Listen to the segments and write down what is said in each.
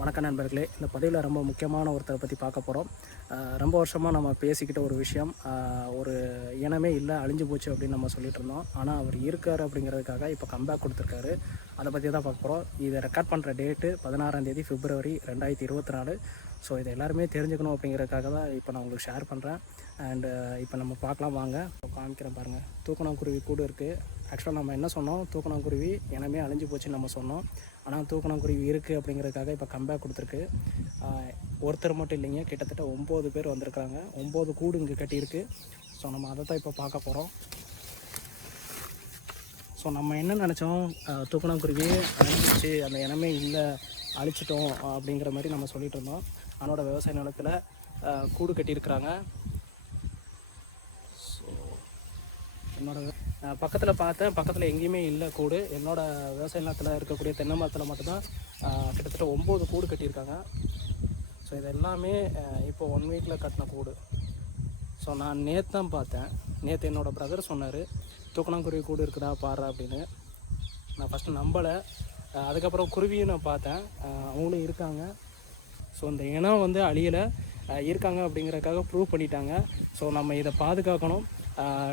வணக்கம் நண்பர்களே. இந்த பதிவில் ரொம்ப முக்கியமான ஒருத்தரை பற்றி பார்க்க போகிறோம் ரொம்ப வருஷமாக நம்ம பேசிக்கிட்ட ஒரு விஷயம் ஒரு இனமே இல்லை அழிஞ்சு போச்சு அப்படின்னு நம்ம சொல்லிட்டு இருந்தோம். ஆனால் அவர் இருக்கார் அப்படிங்கிறதுக்காக இப்போ கம்பேக் கொடுத்துருக்காரு. அதை பற்றி தான் பார்க்க போகிறோம் இதை ரெக்கார்ட் பண்ணுற டேட்டு பதினாறாம் தேதி பிப்ரவரி ரெண்டாயிரத்தி இருபத்தி நாலு. ஸோ இதை எல்லாருமே தெரிஞ்சுக்கணும் அப்படிங்கிறதுக்காக தான் இப்போ நான் உங்களுக்கு ஷேர் பண்ணுறேன் அண்டு இப்போ நம்ம பார்க்கலாம் வாங்க. இப்போ காமிக்கிறேன் பாருங்கள் தூக்கணாங்குருவி கூடு இருக்குது ஆக்சுவலாக நம்ம என்ன சொன்னோம்? தூக்கணாங்குருவி இனமே அழிஞ்சு போச்சுன்னு நம்ம சொன்னோம். ஆனால் தூக்கணாங்குருவி இருக்குது அப்படிங்கிறதுக்காக இப்போ கம்பேக் கொடுத்துருக்கு. ஒருத்தர் மட்டும் இல்லைங்க. கிட்டத்தட்ட ஒம்பது பேர் வந்திருக்காங்க ஒம்பது கூடு இங்கே கட்டியிருக்கு. ஸோ நம்ம அதை தான் இப்போ பார்க்க போகிறோம் ஸோ நம்ம என்ன நினச்சோம்? தூக்கணாங்குருவி அழிஞ்சிச்சு அந்த இனமே இல்லை அழிச்சிட்டோம் அப்படிங்கிற மாதிரி நம்ம சொல்லிட்டு இருந்தோம். அவனோட விவசாய நிலத்தில் கூடு கட்டியிருக்கிறாங்க. ஸோ என்னோட பக்கத்தில் பார்த்தேன். பக்கத்தில் எங்கேயுமே இல்லை கூடு. என்னோடய விவசாய நிலத்தில் இருக்கக்கூடிய தென்னை மரத்தில் மட்டும்தான் கிட்டத்தட்ட ஒம்பது கூடு கட்டியிருக்காங்க. ஸோ இது எல்லாமே இப்போ ஒன் வீக்கில் கட்டின கூடு. ஸோ நான் நேற்று தான் பார்த்தேன். நேற்று என்னோடய பிரதர் சொன்னார் தூக்கணாங்குருவி கூடு இருக்குதா பாரு அப்படின்னு. நான் ஃபஸ்ட்டு நம்பலை. அதுக்கப்புறம் குருவியும் நான் பார்த்தேன். அவங்களும் இருக்காங்க. ஸோ இந்த இனம் வந்து அழியலை. இருக்காங்க அப்படிங்கிறதுக்காக ப்ரூவ் பண்ணிட்டாங்க. ஸோ நம்ம இதை பாதுகாக்கணும்.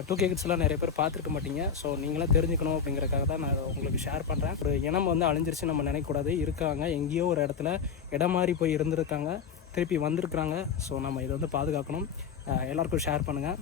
டூ கே கிட்ஸ்லாம் நிறைய பேர் பார்த்துருக்க மாட்டீங்க. ஸோ நீங்களாம் தெரிஞ்சுக்கணும் அப்படிங்கிறதுக்காக தான் நான் உங்களுக்கு ஷேர் பண்ணுறேன் ஒரு இனம் வந்து அழிஞ்சிருச்சு நம்ம நினைக்கக்கூடாது. இருக்காங்க. எங்கேயோ ஒரு இடத்துல இடம் மாறி போய் இருந்திருக்காங்க. திருப்பி வந்திருக்கிறாங்க. ஸோ நம்ம இதை வந்து பாதுகாக்கணும். எல்லாருக்கும் ஷேர் பண்ணுங்கள்